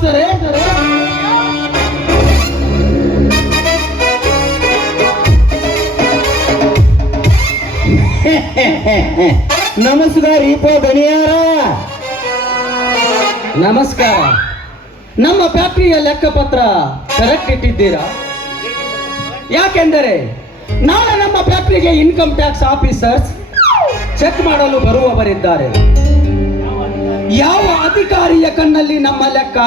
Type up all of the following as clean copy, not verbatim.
ಮಾಸ್ತರೇ. ನಮಸ್ಕಾರ ರೀಪ ದಣಿಯಾರ. ನಮಸ್ಕಾರ. ನಮ್ಮ ಫ್ಯಾಕ್ಟರಿಯ ಲೆಕ್ಕಪತ್ರ ಕರೆಕ್ಟ್ ಇಟ್ಟಿದ್ದೀರಾ? ಯಾಕೆಂದರೆ ನಾಳೆ ನಮ್ಮ ಫ್ಯಾಕ್ಟರಿಗೆ ಇನ್ಕಮ್ ಟ್ಯಾಕ್ಸ್ ಆಫೀಸರ್ಸ್ ಚೆಕ್ ಮಾಡಲು ಬರುವವರಿದ್ದಾರೆ. ಯಾವ ಅಧಿಕಾರಿಯ ಕಣ್ಣಲ್ಲಿ ನಮ್ಮ ಲೆಕ್ಕ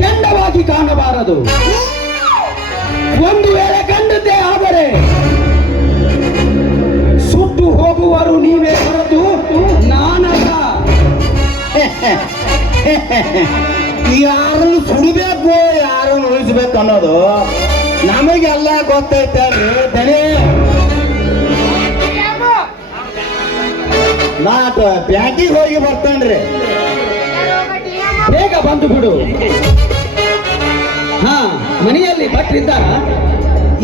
ಕೆಂಡವಾಗಿ ಕಾಣಬಾರದು. ಒಂದು ವೇಳೆ ಕಂಡದ್ದೇ ಆದರೆ ಸುಟ್ಟು ಹೋಗುವರು ನೀವೇ ಹೊರತು ನಾನಲ್ಲ. ಯಾರನ್ನು ಸುಡಬೇಕು ಯಾರನ್ನು ಉಳಿಸ್ಬೇಕು ಅನ್ನೋದು ನಮಗೆಲ್ಲ ಗೊತ್ತೈತಲ್ರಿ ದಣಿ. ನಾಟ ಬ್ಯಾಂಕಿಗೆ ಹೋಗಿ ಬರ್ತೇನ್ರಿ. ಬೇಗ ಬಂದು ಬಿಡು. ಹಾ, ಮನೆಯಲ್ಲಿ ಭಟ್ರಿದ್ದಾರ?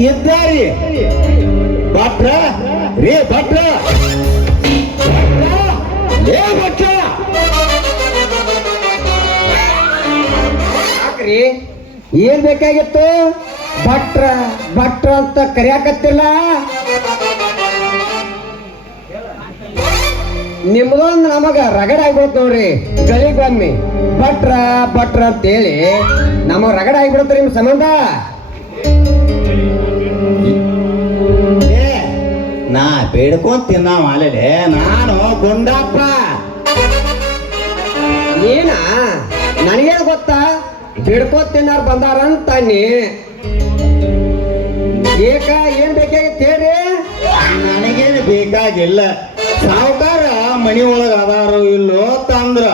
ಇದ್ದಾರಿ. ಭಟ್ರ ರೇ ಭಟ್ರ ಏ ಭಟ್ರ ಯಾಕ್ರಿ, ಏನ್ ಬೇಕಾಗಿತ್ತು? ಭಟ್ರ ಭಟ್ರ ಅಂತ ಕರಿಯಾಕತ್ತಿಲ್ಲ. ನಿಮ್ದೊಂದು ನಮಗ ರಗಡ ಆಗ್ಬಿಡುತ್ತೆ ನೋಡ್ರಿ. ಗಳಿಗೊಮ್ಮೆ ಭಟ್ರ ಭಟ್ರ ಅಂತೇಳಿ ನಮಗ ರಗಡ ಆಗ್ಬಿಡುತ್ತೆ ನಿಮ್ ಸಂಬಂಧ. ನಾ ಬೇಡ್ಕೊಂತ ತಿನ್ನಾವ ಅಲ್ಲೇ ನಾನು ಗುಂಡಪ್ಪ. ನೀನ ನನಗೇನು ಗೊತ್ತಾ? ಬಿಡ್ಕೋತ್ ತಿನ್ನಾರ ಬಂದಾರ ಅಂತ ನೀ ಏಕ ಏನ್ ಬೇಕಾಗಿತ್ತು ಹೇಳ್ರಿ? ನನಗೇನು ಬೇಕಾಗಿಲ್ಲ. ಸಾವುಕಾರ ಮನಿ ಒಳಗ ಅದಾರೋ ಇಲ್ಲೋ ತಂದ್ರ